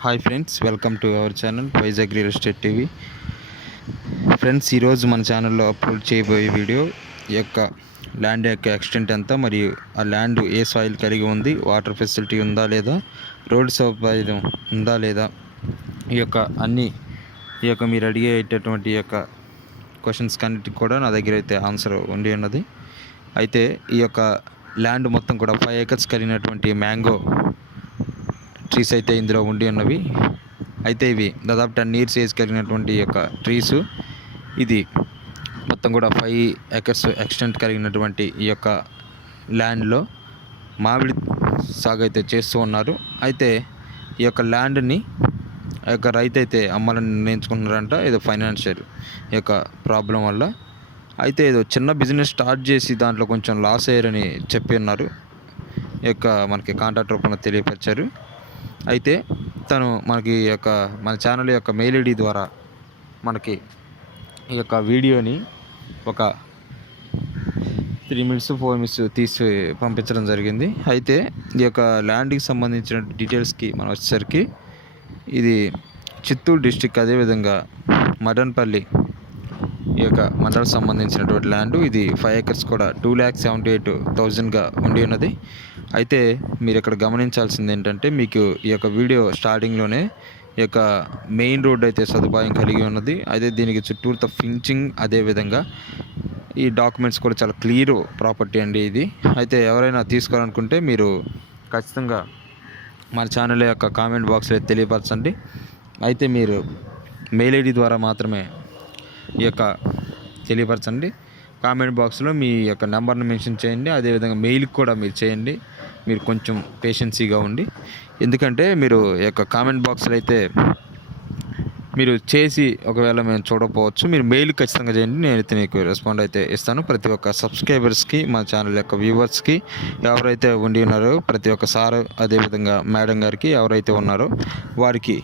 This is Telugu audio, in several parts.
Hi friends welcome to our channel Vizag real estate TV. Friends ఈరోజు మన ఛానల్లో అప్లోడ్ చేయబోయే వీడియో ఈ యొక్క ల్యాండ్ యొక్క ఎక్స్టెంట్ ఎంత మరియు ఆ ల్యాండ్ ఏ సాయిల్ కలిగి ఉంది వాటర్ ఫెసిలిటీ ఉందా లేదా రోడ్ సౌకర్యం ఉందా లేదా ఈ యొక్క అన్ని ఈ యొక్క మీరు అడిగేటటువంటి యొక్క క్వశ్చన్స్ కన్నిటికి కూడా నా దగ్గర అయితే ఆన్సర్ ఉండి ఉన్నది. అయితే ఈ యొక్క ల్యాండ్ మొత్తం కూడా ఫైవ్ ఏకర్స్ కలిగినటువంటి మ్యాంగో ట్రీస్ అయితే ఇందులో ఉండి ఉన్నవి. అయితే ఇవి దాదాపు టెన్ ఇయర్స్ ఏజ్ కలిగినటువంటి యొక్క ట్రీస్ ఇది మొత్తం కూడా ఫైవ్ ఎకర్స్ ఎక్స్టెంట్ కలిగినటువంటి ఈ యొక్క ల్యాండ్లో మామిడి సాగు అయితే చేస్తూ ఉన్నారు. అయితే ఈ యొక్క ల్యాండ్ని ఆ యొక్క రైతు అయితే అమ్మాలని నిర్ణయించుకున్నారంట ఏదో ఫైనాన్షియల్ ఈ యొక్క ప్రాబ్లం వల్ల. అయితే ఏదో చిన్న బిజినెస్ స్టార్ట్ చేసి దాంట్లో కొంచెం లాస్ అయ్యారని చెప్పి ఉన్నారు. ఈ యొక్క మనకి కాంటాక్ట్ రూపంలో తెలియపరిచారు. అయితే తను మనకి ఈ యొక్క మన ఛానల్ యొక్క మెయిల్ ఐడి ద్వారా మనకి ఈ యొక్క వీడియోని ఒక త్రీ మినిట్స్ ఫోర్ మినిట్స్ తీసి పంపించడం జరిగింది. అయితే ఈ యొక్క ల్యాండ్కి సంబంధించిన డీటెయిల్స్కి మనం వచ్చేసరికి ఇది చిత్తూరు డిస్టిక్ అదేవిధంగా మదన్పల్లి ఈ యొక్క మండలం సంబంధించినటువంటి ల్యాండ్ ఇది ఫైవ్ ఏకర్స్ కూడా టూ ల్యాక్స్ సెవెంటీ ఎయిట్ థౌజండ్గా ఉండి ఉన్నది. అయితే మీరు ఇక్కడ గమనించాల్సింది ఏంటంటే మీకు ఈ యొక్క వీడియో స్టార్టింగ్లోనే ఈ యొక్క మెయిన్ రోడ్ అయితే సదుపాయం కలిగి ఉన్నది. అయితే దీనికి చుట్టూరుతో ఫించింగ్ అదేవిధంగా ఈ డాక్యుమెంట్స్ కూడా చాలా క్లియర్ ప్రాపర్టీ అండి ఇది. అయితే ఎవరైనా తీసుకోవాలనుకుంటే మీరు ఖచ్చితంగా మన ఛానల్ యొక్క కామెంట్ బాక్స్లో తెలియపరచండి. అయితే మీరు మెయిల్ ఐడి ద్వారా మాత్రమే ఈ యొక్క తెలియపరచండి. కామెంట్ బాక్స్లో మీ యొక్క నెంబర్ని మెన్షన్ చేయండి. అదేవిధంగా మెయిల్కి కూడా మీరు చేయండి. మీరు కొంచెం పేషెన్సీగా ఉండి. ఎందుకంటే మీరు యొక్క కామెంట్ బాక్స్లో అయితే మీరు చేసి ఒకవేళ మేము చూడకపోవచ్చు మీరు మెయిల్ ఖచ్చితంగా చేయండి. నేనైతే మీకు రెస్పాండ్ అయితే ఇస్తాను. ప్రతి ఒక్క సబ్స్క్రైబర్స్కి మా ఛానల్ యొక్క వ్యూవర్స్కి ఎవరైతే ఉండి ఉన్నారో ప్రతి ఒక్క సార్ అదేవిధంగా మేడం గారికి ఎవరైతే ఉన్నారో వారికి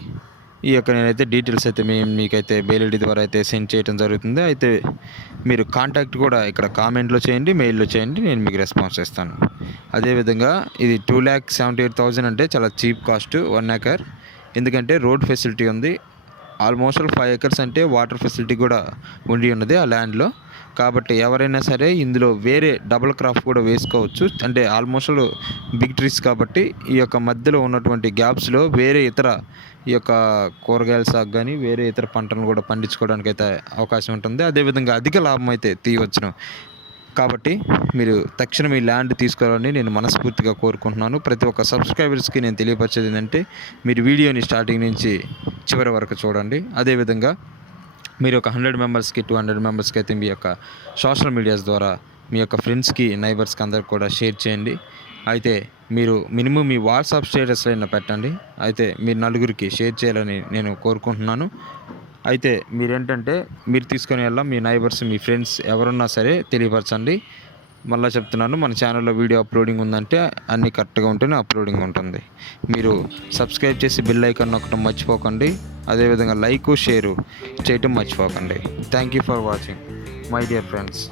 ఈ యొక్క నేనైతే డీటెయిల్స్ అయితే మేము మీకైతే బెయిల్ ద్వారా అయితే సెండ్ చేయడం జరుగుతుంది. అయితే మీరు కాంటాక్ట్ కూడా ఇక్కడ కామెంట్లో చేయండి మెయిల్లో చేయండి నేను మీకు రెస్పాన్స్ ఇస్తాను అదేవిధంగా ఇది two lakh seventy eight thousand అంటే చాలా చీప్ కాస్ట్ వన్ ఏకర్ ఎందుకంటే రోడ్ ఫెసిలిటీ ఉంది. ఆల్మోస్ట్ ఫైవ్ ఎకర్స్ అంటే వాటర్ ఫెసిలిటీ కూడా ఉండి ఉన్నది ఆ ల్యాండ్లో. కాబట్టి ఎవరైనా సరే ఇందులో వేరే డబుల్ క్రాప్ కూడా వేసుకోవచ్చు. అంటే ఆల్మోస్ట్ బిగ్ ట్రీస్ కాబట్టి ఈ యొక్క మధ్యలో ఉన్నటువంటి గ్యాప్స్లో వేరే ఇతర ఈ యొక్క కూరగాయల సాగు కానీ వేరే ఇతర పంటలను కూడా పండించుకోవడానికి అయితే అవకాశం ఉంటుంది. అదేవిధంగా అధిక లాభం అయితే తీయవచ్చును. కాబట్టి మీరు తక్షణం ఈ ల్యాండ్ తీసుకోవాలని నేను మనస్ఫూర్తిగా కోరుకుంటున్నాను. ప్రతి ఒక్క సబ్స్క్రైబర్స్కి నేను తెలియపరిచేది ఏంటంటే మీరు వీడియోని స్టార్టింగ్ నుంచి చివరి వరకు చూడండి. అదేవిధంగా మీరు ఒక హండ్రెడ్ మెంబర్స్కి టూ హండ్రెడ్ మెంబర్స్కి అయితే మీ యొక్క సోషల్ మీడియాస్ ద్వారా మీ యొక్క ఫ్రెండ్స్కి నైబర్స్కి అందరికి కూడా షేర్ చేయండి. అయితే మీరు మినిమం మీ వాట్సాప్ స్టేటస్లో అయినా పెట్టండి. అయితే మీరు నలుగురికి షేర్ చేయాలని నేను కోరుకుంటున్నాను. అయితే మీరేంటంటే మీరు తీసుకొని వెళ్ళా మీ నైబర్స్ మీ ఫ్రెండ్స్ ఎవరున్నా సరే తెలియపరచండి. మళ్ళీ చెప్తున్నాను మన ఛానల్లో వీడియో అప్లోడింగ్ ఉందంటే అన్నీ కరెక్ట్గా ఉంటేనే అప్లోడింగ్ ఉంటుంది. మీరు సబ్స్క్రైబ్ చేసి బిల్ ఐకాన్ నొక్కడం మర్చిపోకండి. అదేవిధంగా లైక్ షేరు చేయటం మర్చిపోకండి. Thank you for watching my dear friends.